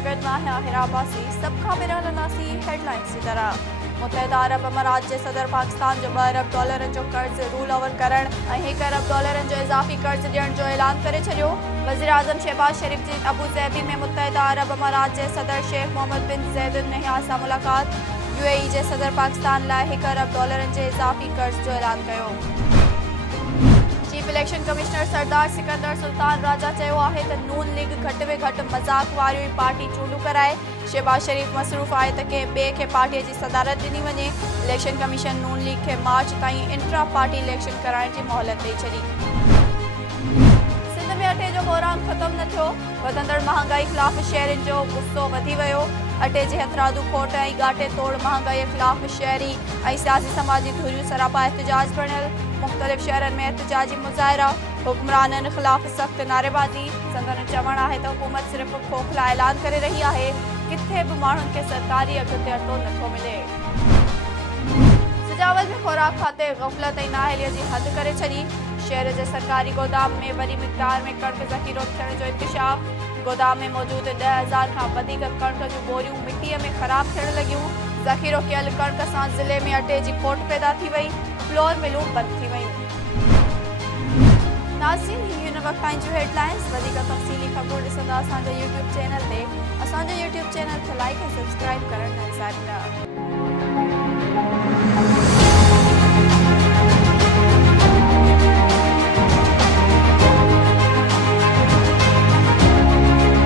सां गॾु मां आहियां हिरा अब्बासी। सभ खां पहिरियों हलंदासीं हेडलाइंस की तरह। मुत्तहिदा अरब अमारात जे सदर पाकिस्तान जो $2 अरब जो कर्ज़ रोल ओवर करण ऐं $1 अरब जो इज़ाफ़ी कर्ज़ ॾियण जो ऐलान करे छॾियो। वज़ीर आज़म शहबाज शरीफ़ जी अबू ज़ैबी में मुत्तहिदा अरब अमारात जे सदर शेख मोहम्मद बिन ज़ायद अल नहयान सां मुलाक़ात। UAE जे सदर पाकिस्तान लाइ $1 अरब जे इज़ाफ़ी कर्ज़ जो ऐलान कयो। चीफ इलेक्शन कमिश्नर सरदार सिकंदर सुल्तान राजा चयो आहे त नून लीग घटि में घटि मज़ाक वारियूं ई पार्टी चूंडूं कराए। शहबाज शरीफ़ मसरूफ़ आहे त कंहिं ॿिए खे पार्टीअ जी सदारत ॾिनी वञे। इलेक्शन कमीशन नून लीग खे मार्च ताईं इंट्रा पार्टी इलेक्शन कराइण जी मोहलत ॾेई छॾी। सिंध में अटे जो बहिरान ख़त्म न थियो। वधंदड़ महांगाई ख़िलाफ़ शहरियुनि जो गुस्सो वधी वियो। अटे जे हथरादू खोट ऐं गाटे तोड़ महांगाई ख़िलाफ़ शहरी ऐं सियासी समाजी धुरियूं सरापा एहतजाज पिणियल। मुख़्तलिफ़ शहरनि में एहतजाजी मुज़ाहिरा। हुक्मराननि ख़िलाफ़ सख़्त नारेबाज़ी। संदन चवणु आहे त हुकूमत सिर्फ़ खोखला ऐलान करे रही आहे। किथे बि माण्हुनि खे सरकारी अघ ते अटो नथो मिले। सिजावल में ख़ुराक खाते ग़फ़लत ऐं नाअहलीअ जी हद करे छॾी। शहर जे सरकारी गोदाम में वॾी मिक़दार में कणिक ज़ख़ीरो थियण जो इंकशाफ। गोदाम में मौजूद 10,000 खां वधीक कणिक जूं बोरियूं मिटीअ में ख़राब थियण लॻियूं। ज़ख़ीरो कयल कणिक सां ज़िले में अटे जी खोट पैदा थी वई। फ्लोर मिलूं बंदि थी वयूं। नाज़रीन, हिन वक़्त जूं हेडलाइंस। वधीक तफ़सीली ख़बरूं ॾिसंदा असांजे YouTube चैनल ते। असांजे YouTube चैनल खे लाइक ऐं सब्सक्राइब करणु न विसारींदा।